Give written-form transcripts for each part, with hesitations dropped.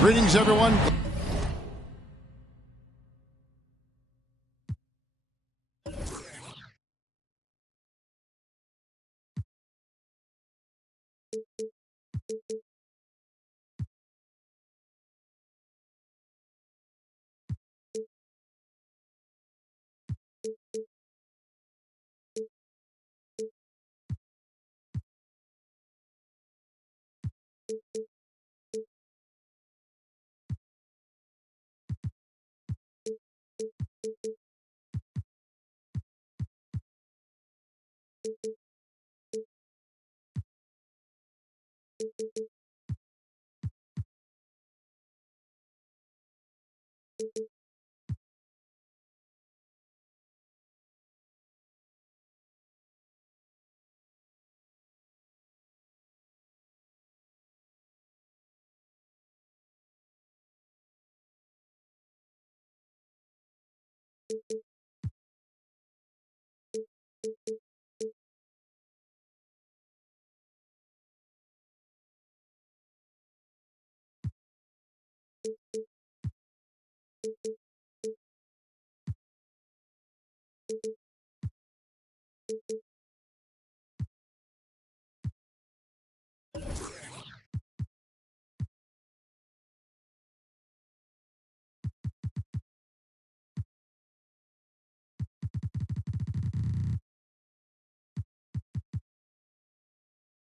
Greetings, everyone.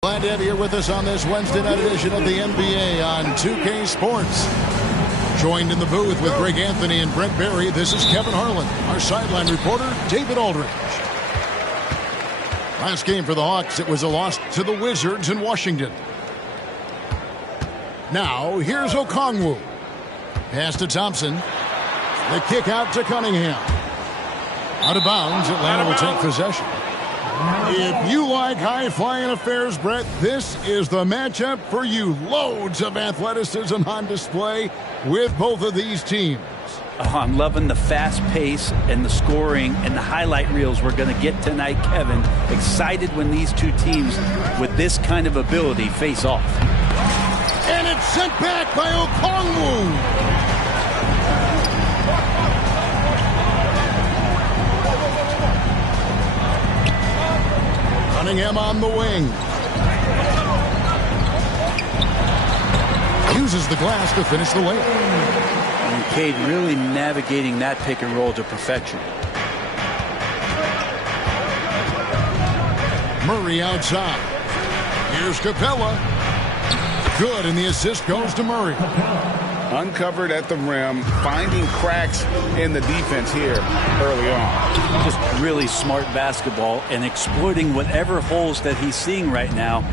Glad to have you here with us on this Wednesday night edition of the NBA on 2K Sports. Joined in the booth with Greg Anthony and Brent Barry, this is Kevin Harlan. Our sideline reporter, David Aldridge. Last game for the Hawks, it was a loss to the Wizards in Washington. Now, here's Okongwu. Pass to Thompson. The kick out to Cunningham. Out of bounds, Atlanta will take possession. If you like high-flying affairs, Brett, this is the matchup for you. Loads of athleticism on display with both of these teams. Oh, I'm loving the fast pace and the scoring and the highlight reels we're going to get tonight, Kevin. Excited when these two teams with this kind of ability face off. And it's sent back by Okongwu. Cunningham on the wing. Uses the glass to finish the layup. And Cade really navigating that pick and roll to perfection. Murray outside. Here's Capella. Good, and the assist goes to Murray. Uncovered at the rim, finding cracks in the defense here early on. Just really smart basketball and exploiting whatever holes that he's seeing right now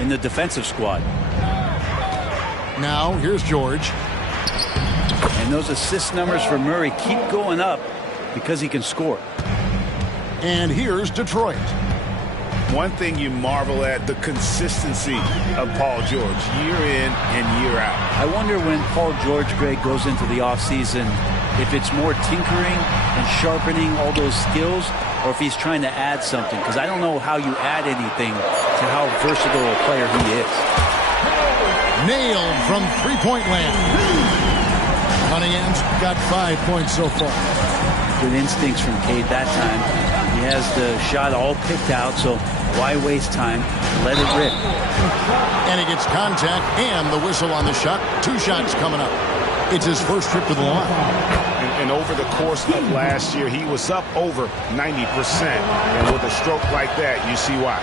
in the defensive squad. Now, here's George. And those assist numbers for Murray keep going up because he can score. And here's Detroit. One thing you marvel at, the consistency of Paul George, year in and year out. I wonder when Paul George, Greg, goes into the offseason, if it's more tinkering and sharpening all those skills, or if he's trying to add something. Because I don't know how you add anything to how versatile a player he is. Nailed from three-point land. Cunningham's got 5 points so far. Good instincts from Cade that time. He has the shot all picked out, so why waste time? Let it rip. And he gets contact and the whistle on the shot. 2 shots coming up. It's his first trip to the line. And over the course of last year, he was up over 90%. And with a stroke like that, you see why.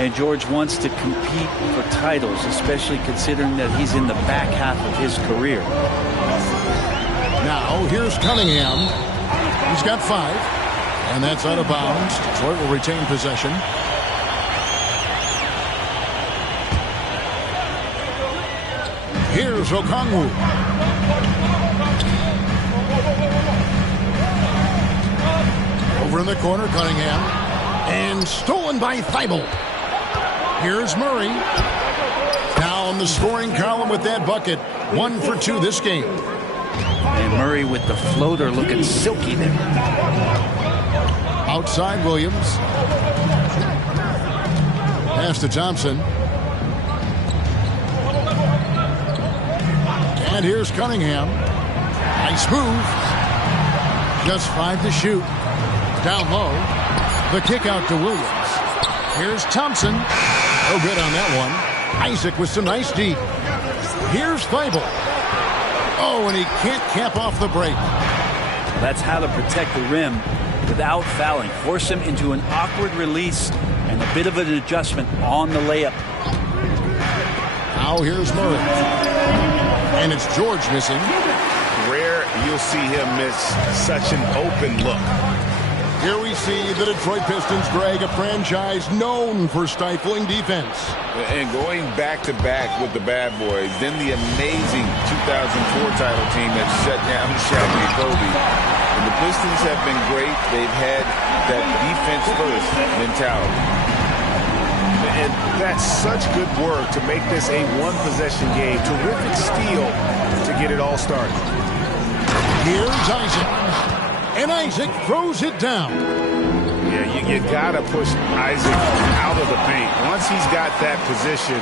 And George wants to compete for titles, especially considering that he's in the back half of his career. Now, here's Cunningham. He's got 5. And that's out of bounds. Detroit will retain possession. Here's Okongwu. Over in the corner, Cunningham. And stolen by Thibault. Here's Murray. Down the scoring column with that bucket. 1 for 2 this game. And Murray with the floater looking silky there. Outside Williams. Pass to Thompson. And here's Cunningham. Nice move. Just 5 to shoot. Down low. The kick out to Williams. Here's Thompson. No good on that one. Isaac with some nice deep. Here's Feibel. Oh, and he can't cap off the break. That's how to protect the rim without fouling. Force him into an awkward release and a bit of an adjustment on the layup. Now here's Murray. And it's George missing. Rare you'll see him miss such an open look. Here we see the Detroit Pistons, Greg, a franchise known for stifling defense. And going back-to-back with the bad boys, then the amazing 2004 title team that shut down Shaq and Kobe. And the Pistons have been great. They've had that defense-first mentality. And that's such good work to make this a one-possession game. Terrific steal to get it all started. Here's Isaac. And Isaac throws it down. Yeah, you got to push Isaac out of the paint. Once he's got that position,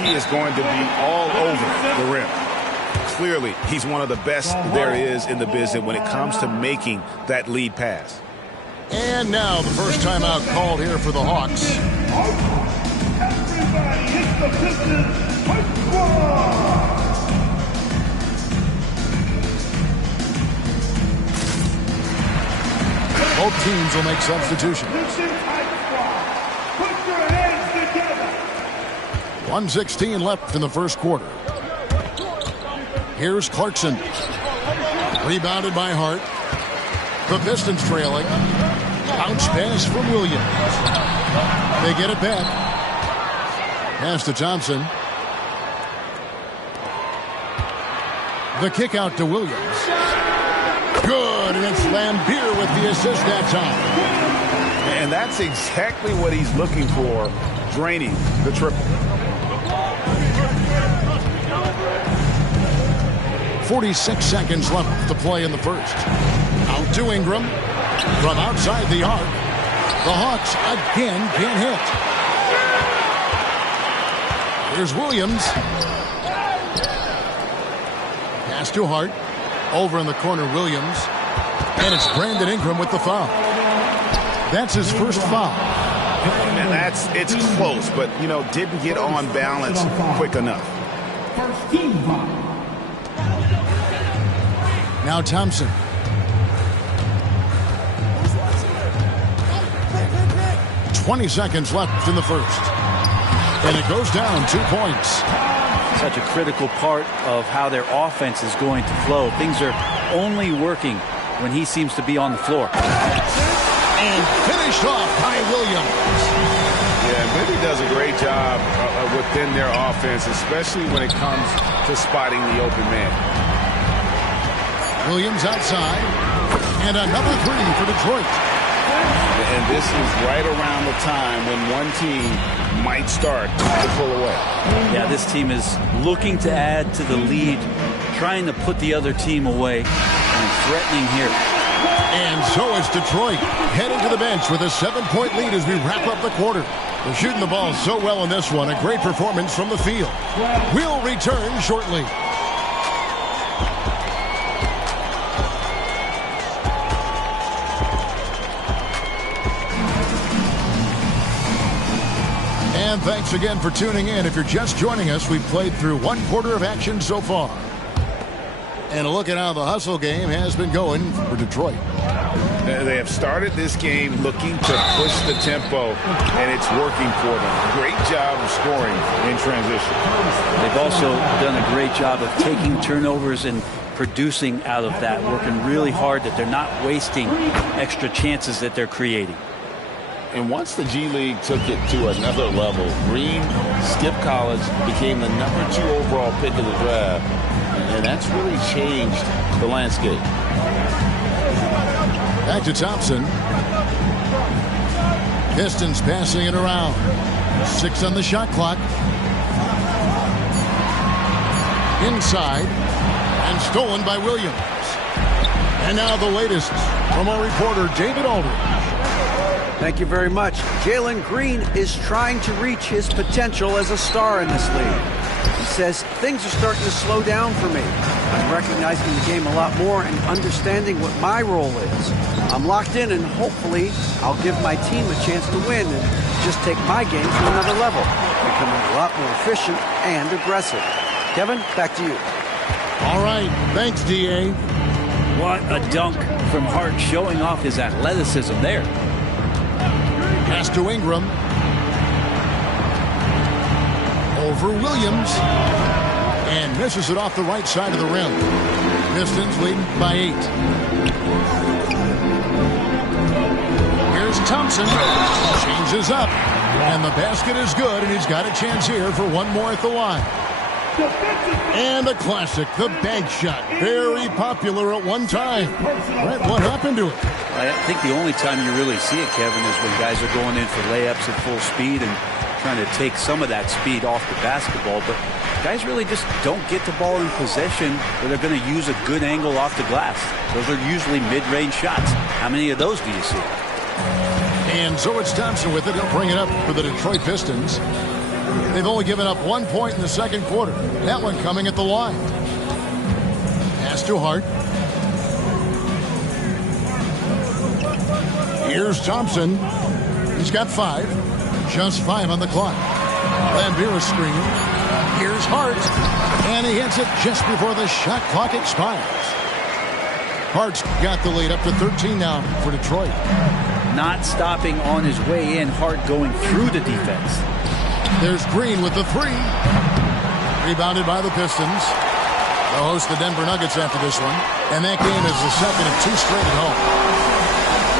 he is going to be all over the rim. Clearly, he's one of the best there is in the business when it comes to making that lead pass. And now the first timeout called here for the Hawks. Everybody, it's the Pistons Hype Squad! Both teams will make substitutions. Pistons Hype Squad, put your hands together! 1:16 left in the first quarter. Here's Clarkson. Rebounded by Hart. The Pistons trailing. Bounce pass from Williams. They get it back. Pass to Thompson. The kick out to Williams. Good, and it's Lambeer with the assist that time. And that's exactly what he's looking for, draining the triple. 46 seconds left to play in the first. Out to Ingram. From outside the arc. The Hawks again can't hit. Here's Williams. Pass to Hart. Over in the corner, Williams. And it's Brandon Ingram with the foul. That's his first foul. And it's close, but, didn't get on balance quick enough. First team foul. Now Thompson. "20 seconds left in the first. And it goes down 2 points. Such a critical part of how their offense is going to flow. Things are only working when he seems to be on the floor. And finished off by Williams. Yeah, Bibby does a great job within their offense, especially when it comes to spotting the open man. Williams outside. And another three for Detroit. And this is right around the time when one team might start to pull away. Yeah, this team is looking to add to the lead, trying to put the other team away, and threatening here. And so is Detroit, heading to the bench with a 7-point lead as we wrap up the quarter. They're shooting the ball so well in this one. A great performance from the field. We'll return shortly. And thanks again for tuning in. If you're just joining us, we've played through 1 quarter of action so far. And a look at how the hustle game has been going for Detroit. They have started this game looking to push the tempo, and it's working for them. Great job of scoring in transition. They've also done a great job of taking turnovers and producing out of that, working really hard that they're not wasting extra chances that they're creating. And once the G League took it to another level, Green skipped college, became the #2 overall pick of the draft, and that's really changed the landscape. Back to Thompson. Pistons passing it around. 6 on the shot clock. Inside. And stolen by Williams. And now the latest from our reporter, David Aldridge. Thank you very much. Jalen Green is trying to reach his potential as a star in this league. He's says things are starting to slow down for me. I'm recognizing the game a lot more and understanding what my role is. I'm locked in, and hopefully I'll give my team a chance to win and just take my game to another level, becoming a lot more efficient and aggressive. Kevin, back to you. All right. Thanks, D.A. What a dunk from Hart, showing off his athleticism there. Pass to Ingram. Over Williams. And misses it off the right side of the rim. Pistons leading by 8. Here's Thompson. Changes up. And the basket is good, and he's got a chance here for one more at the line. And the classic, the bank shot. Very popular at one time. Right, what happened to it? I think the only time you really see it, Kevin, is when guys are going in for layups at full speed and trying to take some of that speed off the basketball. But guys really just don't get the ball in possession where they're going to use a good angle off the glass. Those are usually mid-range shots. How many of those do you see? And so it's Thompson with it. He'll bring it up for the Detroit Pistons. They've only given up 1 point in the second quarter. That one coming at the line. Pass to Hart. Here's Thompson. He's got 5. Just 5 on the clock. Lambeer screen. Here's Hart. And he hits it just before the shot clock expires. Hart's got the lead up to 13 now for Detroit. Not stopping on his way in. Hart going through the defense. There's Green with the 3. Rebounded by the Pistons. They'll host the Denver Nuggets after this one. And that game is the second of 2 straight at home.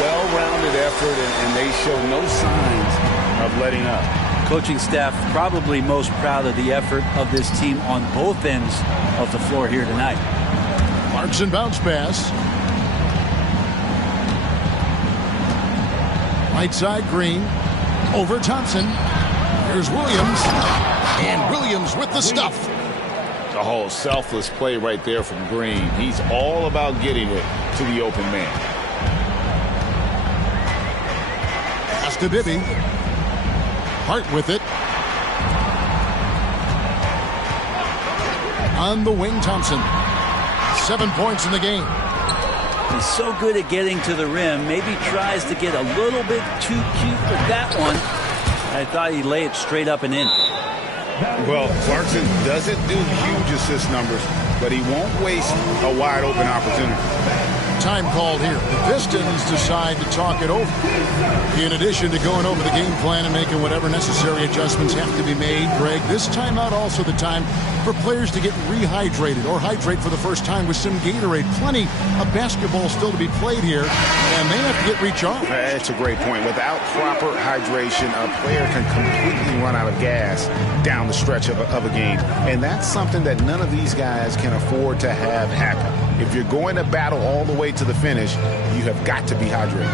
Well-rounded effort, and they show no signs of letting up. Coaching staff probably most proud of the effort of this team on both ends of the floor here tonight. Clarkson bounce pass. Right side, Green. Over Thompson. Here's Williams. And Williams with the stuff. A whole selfless play right there from Green. He's all about getting it to the open man. Pass to Bibby. Hart with it. On the wing, Thompson. 7 points in the game. He's so good at getting to the rim. Maybe tries to get a little bit too cute with that one. I thought he'd lay it straight up and in. Well, Clarkson doesn't do huge assist numbers, but he won't waste a wide open opportunity. Time called here. The Pistons decide to talk it over. In addition to going over the game plan and making whatever necessary adjustments have to be made, Greg, this timeout also the time for players to get rehydrated or hydrate for the first time with some Gatorade. Plenty of basketball still to be played here, and they have to get recharged. That's a great point. Without proper hydration, a player can completely run out of gas down the stretch of a game. And that's something that none of these guys can afford to have happen. If you're going to battle all the way to the finish, you have got to be hydrated.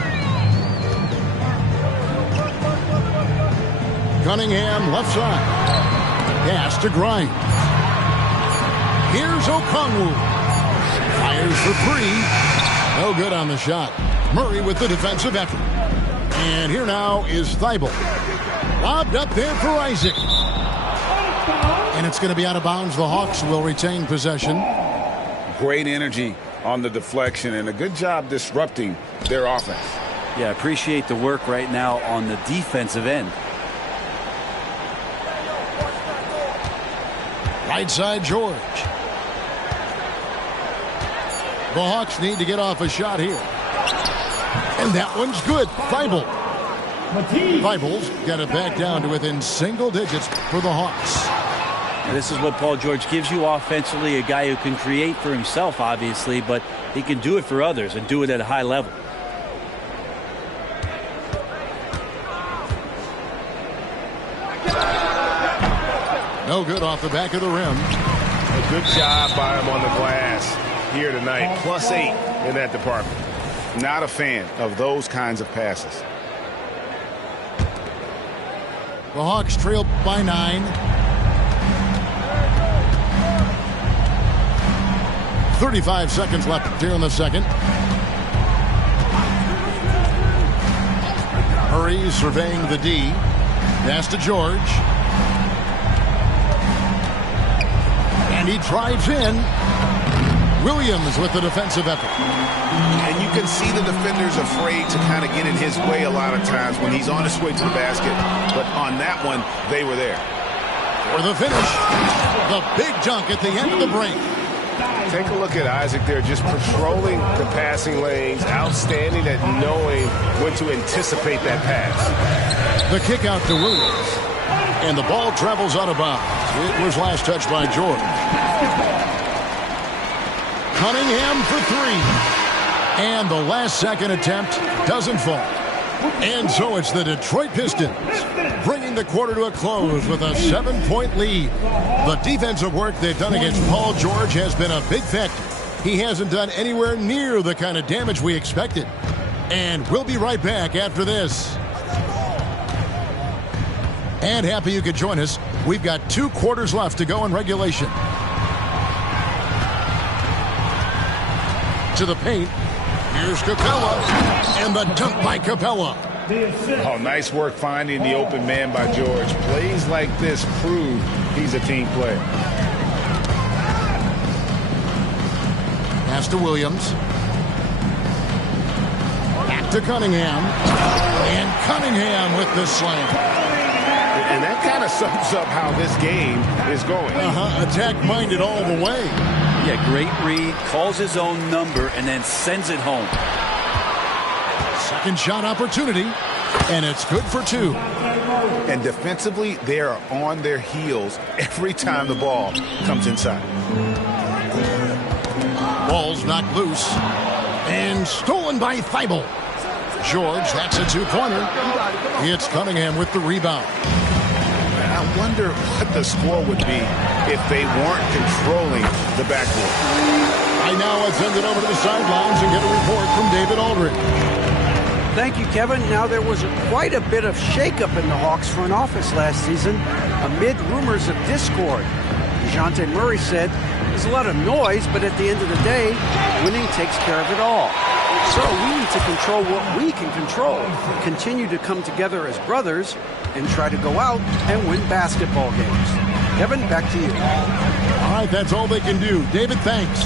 Cunningham left side. Pass to Grimes. Here's Okongwu. Fires for 3. No good on the shot. Murray with the defensive effort. And here now is Thibault. Lobbed up there for Isaac. And it's going to be out of bounds. The Hawks will retain possession. Great energy on the deflection and a good job disrupting their offense. Yeah, appreciate the work right now on the defensive end. Right side, George. The Hawks need to get off a shot here. And that one's good. Thibault. Thibault's got it back down to within single digits for the Hawks. This is what Paul George gives you offensively, a guy who can create for himself, obviously, but he can do it for others and do it at a high level. No good off the back of the rim. A good job by him on the glass here tonight. +8 in that department. Not a fan of those kinds of passes. The Hawks trail by 9. 35 seconds left here in the second. Murray surveying the D. Pass to George. And he drives in. Williams with the defensive effort. And you can see the defender's afraid to kind of get in his way a lot of times when he's on his way to the basket. But on that one, they were there. For the finish, the big dunk at the end of the break. Take a look at Isaac there, just patrolling the passing lanes, outstanding at knowing when to anticipate that pass. The kick out to Williams. And the ball travels out of bounds. It was last touched by George. Cunningham for three. And the last second attempt doesn't fall. And so it's the Detroit Pistons bringing the quarter to a close with a 7-point lead. The defensive work they've done against Paul George has been a big factor. He hasn't done anywhere near the kind of damage we expected. And we'll be right back after this. And happy you could join us. We've got 2 quarters left to go in regulation. To the paint. Here's Capella. And the dunk by Capella. Oh, nice work finding the open man by George. Plays like this prove he's a team player. Pass to Williams. Back to Cunningham. And Cunningham with the slam. And that kind of sums up how this game is going. Attack-minded all the way. Yeah, great read, calls his own number, and then sends it home. Second shot opportunity, and it's good for 2. And defensively, they are on their heels every time the ball comes inside. Ball's knocked loose, and stolen by Thibault. George, that's a 2-pointer. It's Cunningham with the rebound. I wonder what the score would be if they weren't controlling the backcourt. Right now, let's send it over to the sidelines and get a report from David Aldridge. Thank you, Kevin. Now, there was quite a bit of shakeup in the Hawks front office last season amid rumors of discord. DeJounte Murray said, there's a lot of noise, but at the end of the day, winning takes care of it all. So we need to control what we can control, continue to come together as brothers, and try to go out and win basketball games. Kevin, back to you. All right, that's all they can do. David, thanks.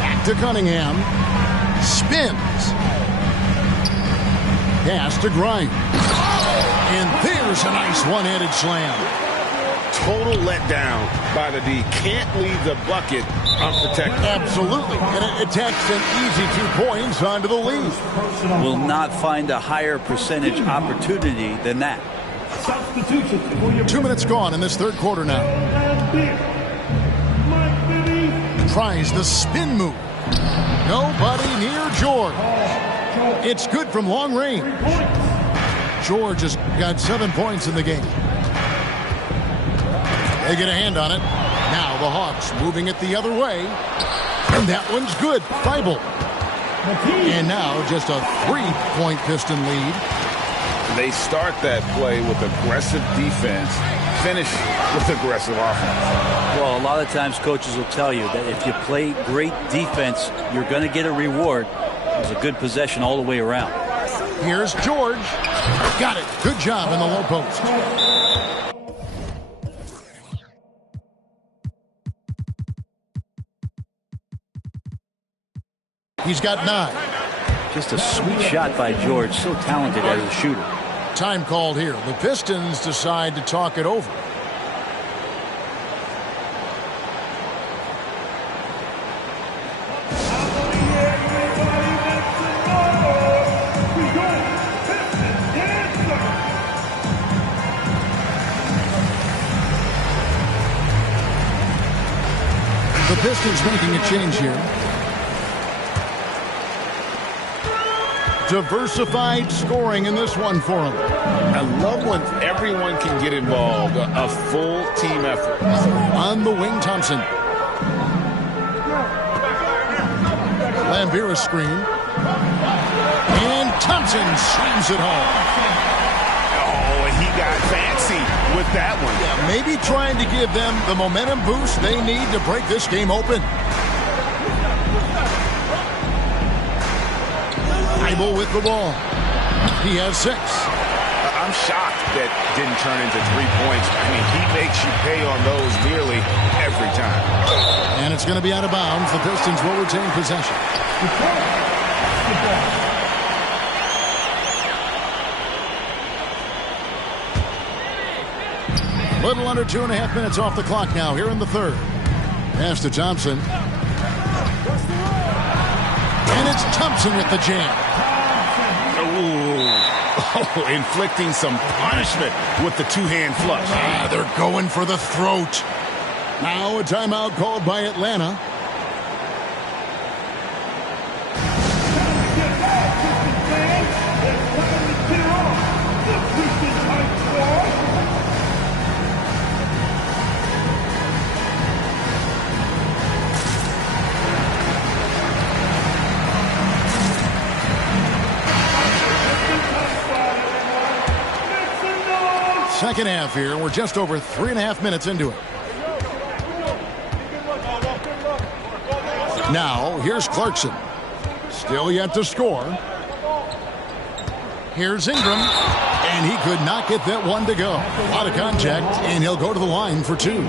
Back to Cunningham. Spins. Pass to Grimes. And there's a nice one-handed slam. Total letdown by the D. Can't leave the bucket unprotected. Absolutely. And it attacks an easy 2 points onto the lead. Will not find a higher percentage opportunity than that. 2 minutes gone in this third quarter now. Tries the spin move. Nobody near George. It's good from long range. George has got 7 points in the game. They get a hand on it. Now the Hawks moving it the other way. And that one's good. Thibault. And now just a 3-point Piston lead. They start that play with aggressive defense, finish with aggressive offense. Well, a lot of times coaches will tell you that if you play great defense, you're going to get a reward. It was a good possession all the way around. Here's George. Got it. Good job in the low post. He's got 9. Just a sweet shot by George. So talented as a shooter. Time called here. The Pistons decide to talk it over. The Pistons making a change here. Diversified scoring in this one for them. I love when everyone can get involved, a full team effort. On the wing, Thompson. Lambira screen. And Thompson slams it home. Oh, and he got fancy with that one. Yeah, maybe trying to give them the momentum boost they need to break this game open. Thibault with the ball. He has 6. I'm I'm shocked that didn't turn into 3 points. I mean, he makes you pay on those nearly every time. And it's going to be out of bounds. The Pistons will retain possession. Little under 2.5 minutes off the clock now here in the third. Pass to Thompson. And it's Thompson with the jam. Oh, inflicting some punishment with the two-hand flush. They're going for the throat. Now a timeout called by Atlanta. Second half here. We're just over 3.5 minutes into it. Now, here's Clarkson. Still yet to score. Here's Ingram. And he could not get that one to go. A lot of contact, and he'll go to the line for two.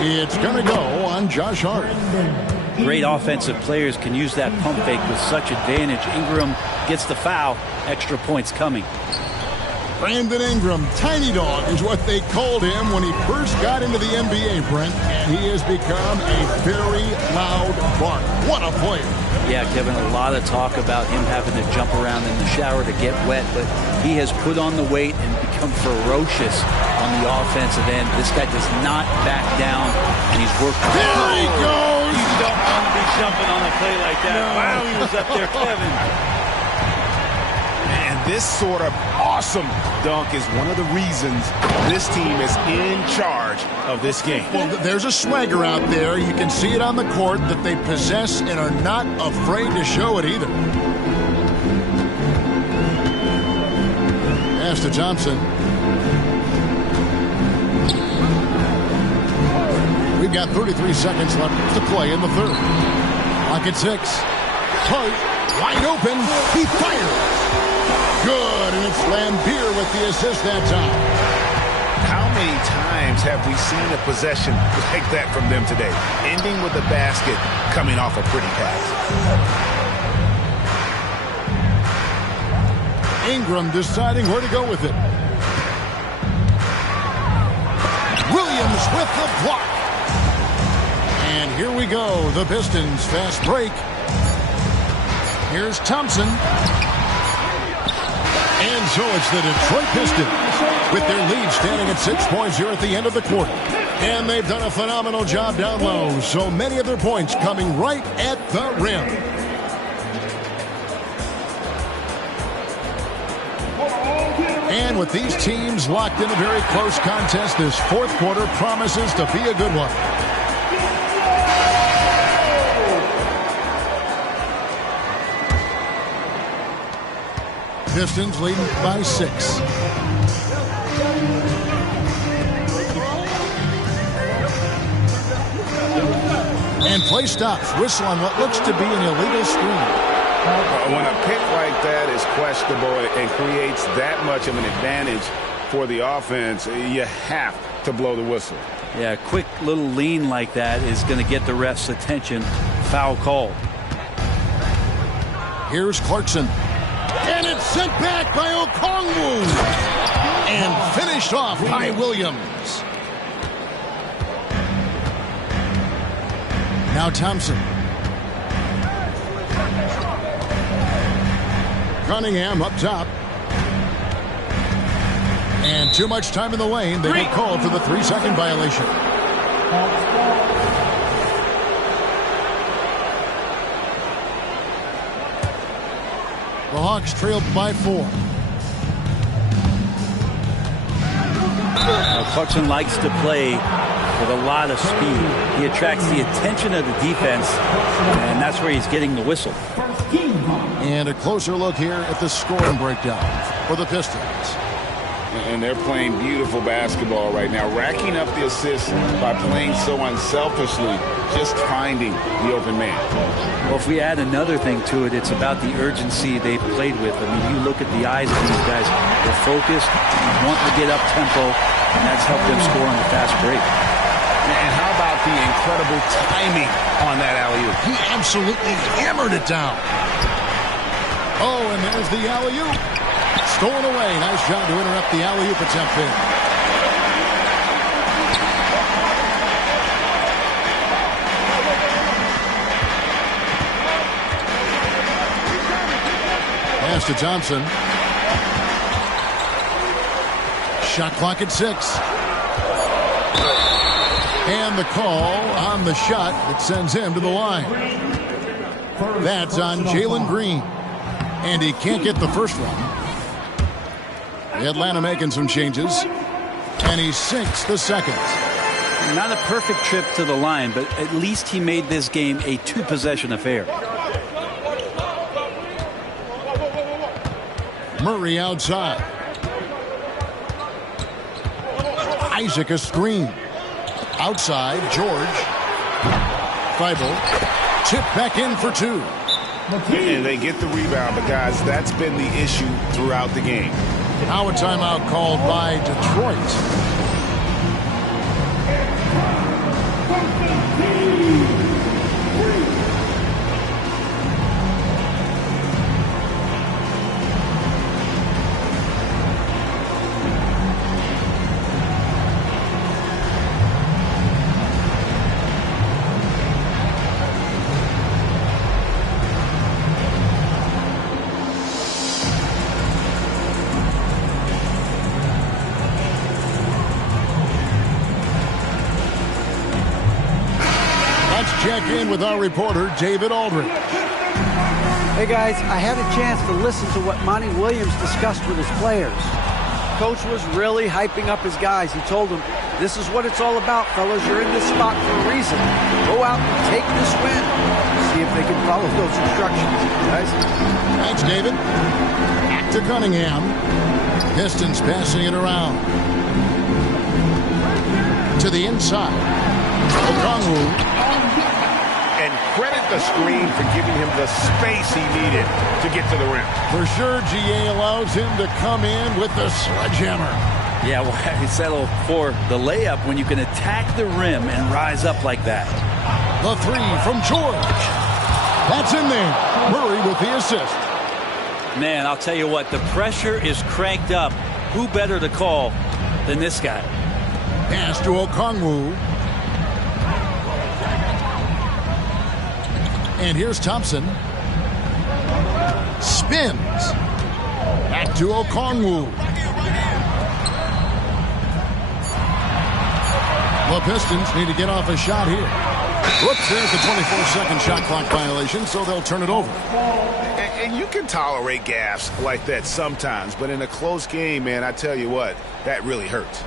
It's going to go on Josh Hart. Great offensive players can use that pump fake with such advantage. Ingram gets the foul. Extra points coming. Brandon Ingram, tiny dog is what they called him when he first got into the NBA, Brent, and he has become a very loud bark. What a player. Yeah, Kevin, a lot of talk about him having to jump around in the shower to get wet, but he has put on the weight and become ferocious on the offensive end. This guy does not back down, and he's worked. There he goes! You don't want to be jumping on a play like that. No. Wow, he was up there, Kevin. This sort of awesome dunk is one of the reasons this team is in charge of this game. Well, there's a swagger out there. You can see it on the court that they possess and are not afraid to show it either. Pass to Thompson. We've got 33 seconds left to play in the third. Clock at 6. Hart, wide open. He fires. Good, and it's Lambeer with the assist that time. How many times have we seen a possession like that from them today? Ending with a basket, coming off a pretty pass. Ingram deciding where to go with it. Williams with the block. And here we go, the Pistons fast break. Here's Thompson. And so it's the Detroit Pistons with their lead standing at 6 points here at the end of the quarter. And they've done a phenomenal job down low. So many of their points coming right at the rim. And with these teams locked in a very close contest, this fourth quarter promises to be a good one. Pistons leading by 6. And play stops. Whistle on what looks to be an illegal screen. When a pick like that is questionable and creates that much of an advantage for the offense, you have to blow the whistle. Yeah, a quick little lean like that is going to get the ref's attention. Foul called. Here's Clarkson. And it's sent back by Okongwu. And finished off by Williams. Now Thompson. Cunningham up top. And too much time in the lane. They get called for the 3-second violation. The Hawks trailed by 4. Clarkson likes to play with a lot of speed. He attracts the attention of the defense, and that's where he's getting the whistle. And a closer look here at the scoring breakdown for the Pistons. And they're playing beautiful basketball right now, racking up the assists by playing so unselfishly, just finding the open man. Well, if we add another thing to it, it's about the urgency they've played with. I mean, you look at the eyes of these guys. They're focused, wanting to get up tempo, and that's helped them score on the fast break. And how about the incredible timing on that alley-oop? He absolutely hammered it down. Oh, and there's the alley-oop. Stolen away. Nice job to interrupt the alley-oop attempt there. Pass to Thompson. Shot clock at 6. And the call on the shot that sends him to the line. That's on Jalen Green. And he can't get the first one. Atlanta making some changes. And he sinks the second. Not a perfect trip to the line, but at least he made this game a two-possession affair. Murray outside. Isaac a screen. Outside, George. Thibault. Tip back in for 2. And they get the rebound, but guys, that's been the issue throughout the game. Now a timeout called by Detroit. Check in with our reporter, David Aldridge. Hey, guys, I had a chance to listen to what Monty Williams discussed with his players. Coach was really hyping up his guys. He told them, this is what it's all about, fellas. You're in this spot for a reason. Go out and take this win. See if they can follow those instructions, guys. Thanks, David. Back to Cunningham. Pistons passing it around. To the inside. Okongwu. And credit the screen for giving him the space he needed to get to the rim. For sure, GA allows him to come in with the sledgehammer. Yeah, well, you settle for the layup when you can attack the rim and rise up like that. The 3 from George. That's in there. Murray with the assist. Man, I'll tell you what, the pressure is cranked up. Who better to call than this guy? Pass to Okongwu. And here's Thompson. Spins. Back to Okongwu. The Pistons need to get off a shot here. Whoops, there's the 24-second shot clock violation, so they'll turn it over. And you can tolerate gaffes like that sometimes, but in a close game, man, I tell you what, that really hurts.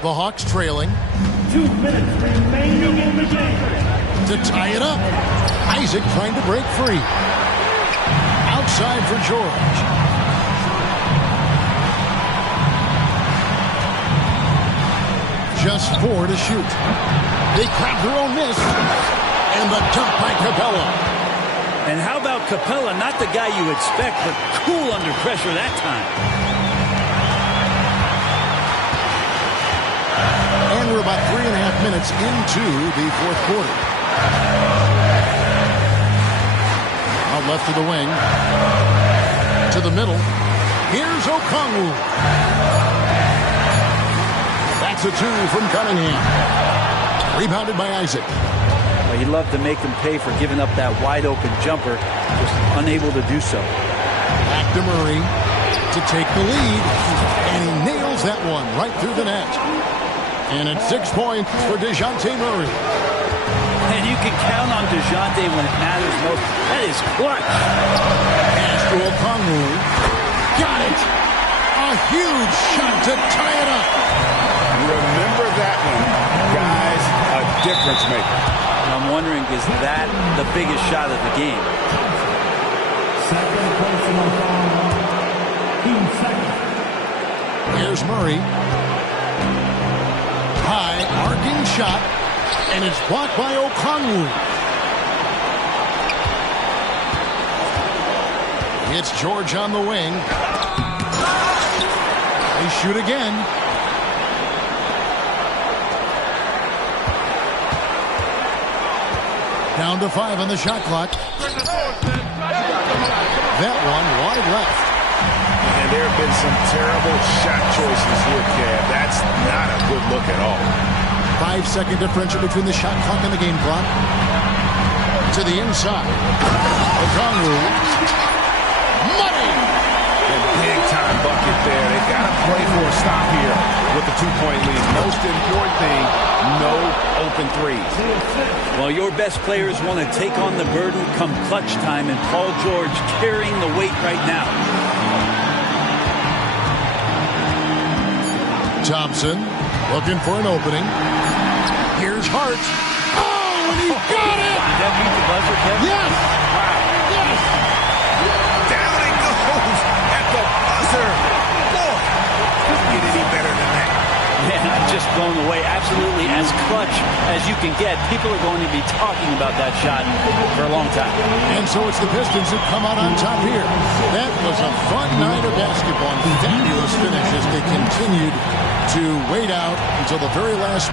The Hawks trailing. 2 minutes remaining in the game. To tie it up. Isaac trying to break free. Outside for George. Just 4 to shoot. They grab their own miss. And the dunk by Capella. And how about Capella? Not the guy you expect, but cool under pressure that time. And we're about 3.5 minutes into the fourth quarter. Out left to the wing. To the middle. Here's Okongwu. That's a 2 from Cunningham. Rebounded by Isaac. Well, he'd love to make them pay for giving up that wide-open jumper. Just unable to do so. Back to Murray to take the lead. And he nails that one right through the net. And it's 6 points for DeJounte Murray. And you can count on DeJounte when it matters most. That is clutch. Pass to Okongwu. Got it. A huge shot to tie it up. Remember that one, guys, a difference maker. I'm wondering, is that the biggest shot of the game? Second personal foul. Team second. Here's Murray. High, arcing shot, and it's blocked by Okongwu. It's George on the wing. They shoot again. Down to 5 on the shot clock. That one wide left. And there have been some terrible shot choices here, Kev. That's not a good look at all. 5-second differential between the shot clock and the game clock. To the inside. Okongwu. Money! Big-time bucket there. They've got to play for a stop here with the 2-point lead. Most important thing, no open threes. Well, your best players want to take on the burden come clutch time, and Paul George carrying the weight right now. Thompson looking for an opening. Here's Hart. Oh, and he got it! Did that beat the buzzer, Kevin? Yes! Yes! Down it goes at the buzzer. Boy, couldn't get any better than that. Man, I'm just blown away. Absolutely as clutch as you can get. People are going to be talking about that shot for a long time. And so it's the Pistons who come out on top here. That was a fun night of basketball. Fabulous finish as they continued to wait out until the very last